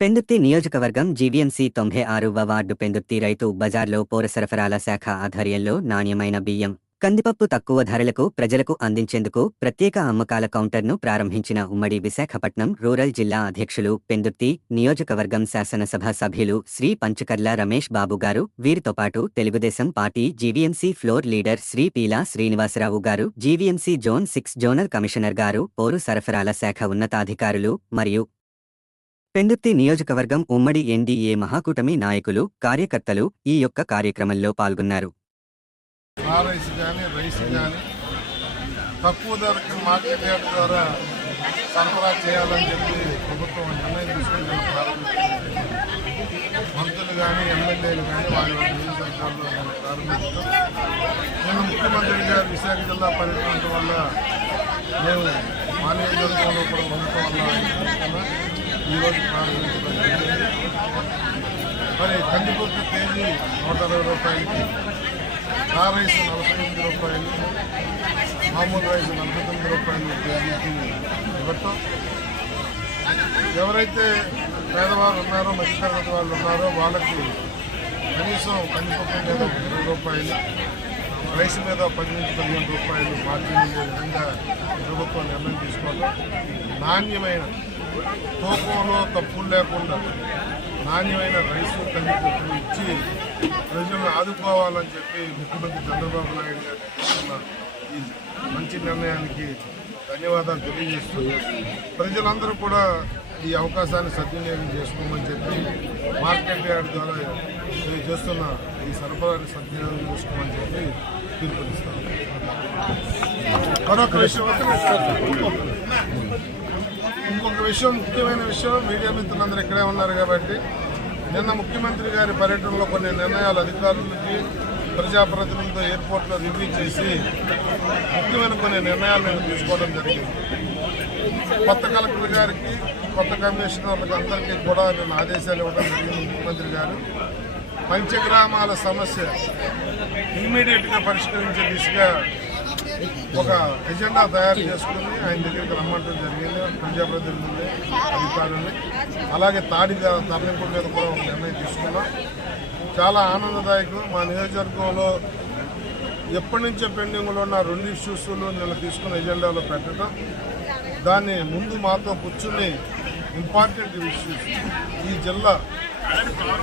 పెందుర్తి నియోజకవర్గం జీవీఎంసీ తొంభై ఆరువ వార్డు పెందుర్తి రైతు బజార్లో పౌర సరఫరాల శాఖ ఆధ్వర్యంలో నాణ్యమైన బియ్యం కందిపప్పు తక్కువ ధరలకు ప్రజలకు అందించేందుకు ప్రత్యేక అమ్మకాల కౌంటర్ను ప్రారంభించిన ఉమ్మడి విశాఖపట్నం రూరల్ జిల్లా అధ్యక్షులు పెందుర్తి నియోజకవర్గం శాసనసభ సభ్యులు శ్రీ పంచకర్ల రమేష్ బాబు గారు. వీరితో పాటు Telugu Desam party GVMC floor leader Shri Peela Srinivasarao garu GVMC zone six zonal commissioner garu పౌర సరఫరాల శాఖ ఉన్నతాధికారులు మరియు పెందుర్తి నియోజకవర్గం ఉమ్మడి ఎన్డీఏ మహాకూటమి నాయకులు కార్యకర్తలు ఈ యొక్క కార్యక్రమంలో పాల్గొన్నారు. తక్కువ ధరకు మార్కెట్ యార్డ్ ద్వారా సరఫరా చేయాలని చెప్పి ప్రభుత్వం నిర్ణయం తీసుకుని మంత్రులు కానీ ఎమ్మెల్యేలు కానీ వారి వారి నియోజకవర్గాల్లో నేను ప్రారంభించడం నేను ముఖ్యమంత్రి గారు విశాఖ జిల్లా పర్యటన వల్ల మేము మా నియోజకవర్గంలో కూడా ఉండటం వల్ల ఈరోజు మరి కందిపప్పు కేజీ నూట అరవై రూపాయలకి కార్ రైస్ నలభై ఎనిమిది రూపాయలు మామూలు రైస్ నలభై తొమ్మిది రూపాయలు కేజీకి ఇవ్వటం. ఎవరైతే పేదవారు ఉన్నారో మధ్యతరగతి వాళ్ళు ఉన్నారో వాళ్ళకి కనీసం కందిపప్పు మీద ఇరవై రూపాయలు రైస్ మీద పది నుంచి పదిహేను రూపాయలు మార్జిన్ ఉండే విధంగా ప్రభుత్వం నిర్ణయం తీసుకోవడం నాణ్యమైన తూకంలో తప్పులు లేకుండా నాణ్యమైన రైసు కందిపప్పు ఇచ్చి ప్రజలను ఆదుకోవాలని చెప్పి ముఖ్యమంత్రి చంద్రబాబు నాయుడు గారు తీసుకున్న ఈ మంచి నిర్ణయానికి ధన్యవాదాలు తెలియజేస్తూ ప్రజలందరూ కూడా ఈ అవకాశాన్ని సద్వినియోగం చేసుకోమని చెప్పి మార్కెట్ యార్డ్ ద్వారా చేస్తున్న ఈ సరఫరాని సద్వినియోగం చేసుకోమని చెప్పి పిలుపునిస్తాం మరొక విషయం ఇంకొక విషయం ముఖ్యమైన విషయం మీడియా మిత్రులందరూ ఇక్కడే ఉన్నారు కాబట్టి నిన్న ముఖ్యమంత్రి గారి పర్యటనలో కొన్ని నిర్ణయాలు అధికారులకి ప్రజాప్రతినిధులతో ఎయిర్పోర్ట్లో రివ్యూ చేసి ముఖ్యమైన కొన్ని నిర్ణయాలు నేను తీసుకోవడం జరిగింది కొత్త కలెక్టర్ గారికి కొత్త కమిషనర్లకు అందరికీ కూడా నేను ఆదేశాలు ఇవ్వడం జరిగింది ముఖ్యమంత్రి గారు పంచగ్రామాల సమస్య ఇమ్మీడియట్గా పరిష్కరించే దిశగా ఒక ఎజెండా తయారు చేసుకుని ఆయన దగ్గరికి రమ్మంటం జరిగింది. ప్రజాప్రతినిధుల్ని అధికారుల్ని. అలాగే తాడి తరలింపు మీద కూడా ఒక నిర్ణయం తీసుకున్నాం. చాలా ఆనందదాయకం. మా నియోజకవర్గంలో ఎప్పటి నుంచో పెండింగ్లో ఉన్న రెండు ఇష్యూస్లు నేను తీసుకున్న ఎజెండాలో పెట్టడం. దాన్ని ముందు మాతో కూర్చుని ఇంపార్టెంట్ ఇష్యూస్ ఈ జిల్లా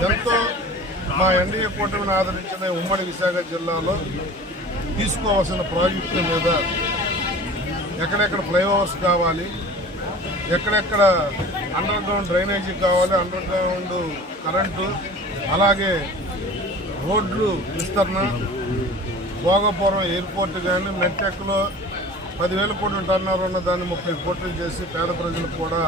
ఎంతో మా ఎన్డీఏ కూటమిని ఆదరించిన ఉమ్మడి విశాఖ జిల్లాలో తీసుకోవాల్సిన ప్రాజెక్టుల మీద ఎక్కడెక్కడ ఫ్లైఓవర్స్ కావాలి ఎక్కడెక్కడ అండర్ గ్రౌండ్ డ్రైనేజీ కావాలి అండర్ గ్రౌండ్ కరెంటు అలాగే రోడ్లు విస్తరణ భోగపురం ఎయిర్పోర్ట్ కానీ మెట్టెక్లో పదివేల కోట్లు టర్నర్ ఉన్న దాన్ని ముప్పై కోట్లు చేసి పేద ప్రజలకు కూడా